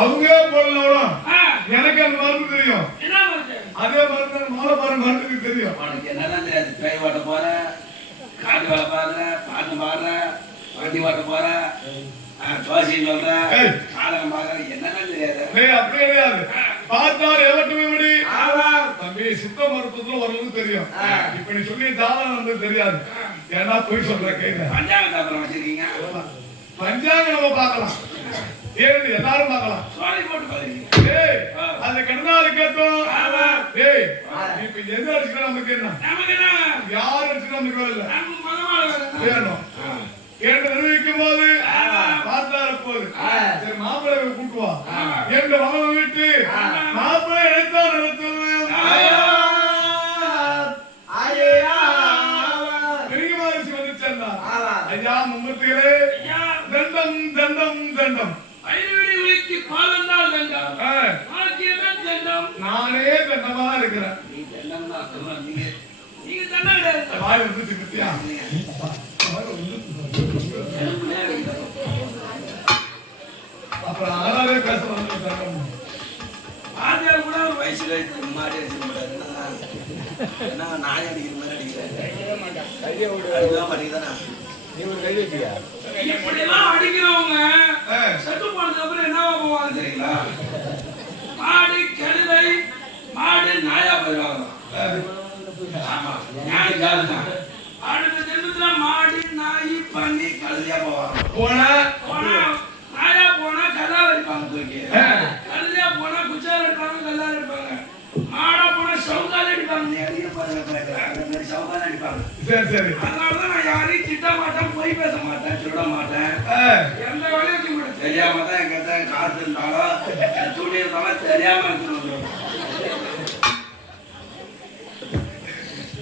அவங்க போடலாம் எனக்கு அந்த மருந்து தெரியும். அதே மருந்து மாலை மருந்துக்கு தெரியும். உனக்கு என்னதான் தெரியாது. பேய் ஓட்ட போற, காட்டு வேலை பாடுற, பாட்டு பாடுற, வண்டி ஓட்ட போற, ஜோசியம் சொல்ற, காலம் பாக்குற, என்னதான் தெரியாது. அப்படியே கிடையாது. பார்த்தால் எவட்டுமே முடி தம்பி சித்த மருத்துவத்துல ஓரளவுக்கு தெரியும். இப்ப நீ சொல்லி ஜாதகம் வந்து தெரியாது. ஏன்னா போய் சொல்ற கையில பஞ்சாங்கத்தை அப்புறம் வச்சிருக்கீங்க. பஞ்சாங்கம் நம்ம பார்க்கலாம். ஏன் எல்லாரும் பார்க்கலாம். அந்த கண்ணாடி கேட்டோம். இப்ப எது அடிச்சுக்கணும் நமக்கு என்ன யார் அடிச்சுக்கணும் நமக்கு இல்ல வேணும் என்று நிர்வகிக்கும் போது பார்த்தாரு போது சரி மாப்பிள்ளை கூட்டுவா என்று மகளை விட்டு மாப்பிள்ளை எடுத்தார் பெரிய மகரிஷி வந்து சேர்ந்தார். ஐயா மும்மூர்த்திகளே தண்டம் தண்டம் தண்டம் நானே தண்டமா இருக்கிறேன். வாய் வந்து பத்தியா அப்புறம் ஆறாவே பேச வந்து கூட ஒரு வயசுல மாடி அடிக்க முடியாது. நாய் அடிக்கிற மாதிரி அடிக்கிறேன் மாட்டேங்குதானா இப்படிலாம் அடிக்கிறவங்க செத்து போனதுக்கு அப்புறம் என்னவா போவாங்க தெரியுங்களா? மாடு கழுதை மாடு நாயா போயிடுவாங்க. ஆமா நாய் ஜாதிதான். அடுத்த ஜென்மத்துல மாடு நாய் பண்ணி கழுதையா போவாங்க. போனா நாயா போனா கல்லா இருப்பாங்க தூக்கி, கழுதையா போனா குச்சால இருப்பாங்க கல்லா இருப்பாங்க, மாடா போனா சவுக்கால அடிப்பாங்க. சவுக்கால அடிப்பாங்க. சரி சரி. அதனாலதான் நான் யாரையும் திட்ட மாட்டேன், பொய் பேச மாட்டேன், சொல்ல மாட்டேன். எந்த வேலையும் செய்ய மாட்டேன். தெரியாம தான் எங்க காசு இருந்தாலும் துணி இருந்தாலும் தெரியாம இருக்கு.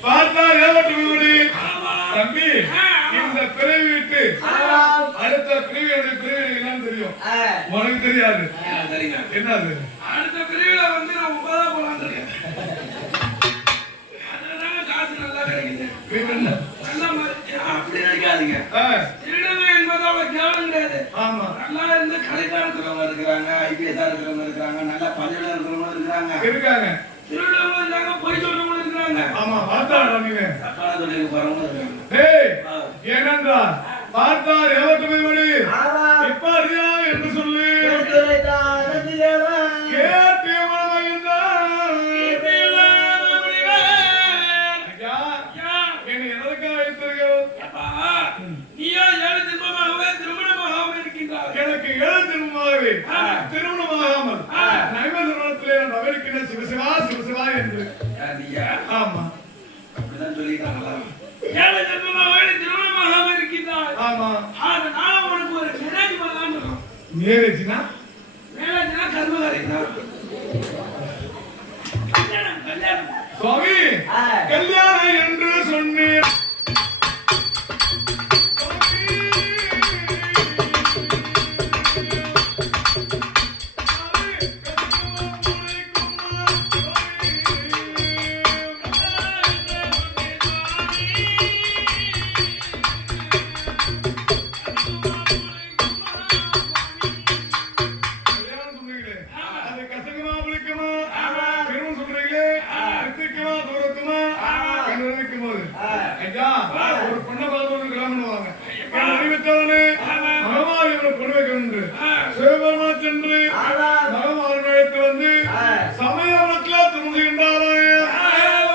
பார்த்தா ஏவட்டு தம்பி இந்த பிறவி விட்டு அடுத்த பிரிவியோட பிரிவு என்னன்னு தெரியும். உனக்கு தெரியாது. என்னது அடுத்த பிரிவுல வந்து நான் 9 போலாம் இருக்கேன். அதனால காசு நல்லா கிடைக்குது. அப்படி நினைக்காதீங்க. திருடங்க என்பது அவ்வளவு கேவலம் கிடையாது. ஆமா நல்லா இருந்து கலெக்டரா இருக்கிறவங்க இருக்கிறாங்க, ஐபிஎஸ்ஆ இருக்கிறவங்க இருக்கிறாங்க, நல்லா பள்ளியில இருக்கிறவங்க இருக்காங்க. திருடவங்க இருக்காங்க, பொய் சொல்றவங்க இருக்காங்க. ஆமா பார்த்தாடா நீங்க தப்பான தொழிலுக்கு போறவங்க இருக்காங்க. டேய் ஏனென்றால் பார்த்தார் எவட்டுமே மணி இப்ப அறியா என்று சொல்லி கேட்டு எனக்கு 7 ஜென்மமாகவே திருமணமாகாமல் நைவேத்தியத்திலே நான் தவறிக்கிறேன். சிவசிவா சிவசிவா என்று. ஆமா அப்படிதான் சொல்லிட்டாங்களா? 7 ஜென்மமாகவே திருமணமாகாமல் இருக்கின்றாய். ஆமா அதனால உனக்கு ஒரு மேரேஜ் பண்ணலாம்னு இருக்கோம். மேரேஜ்னா கர்மகாரினா கல்யாணம். சுவாமி கல்யாணம் என்று சொன்னேன். ஒரு பொண்ணை பார்த்து கிளம்புவாங்க. அறிவித்தவனே மகமாரி பொண்ணு வைக்கணும் சிவபெருமா சென்று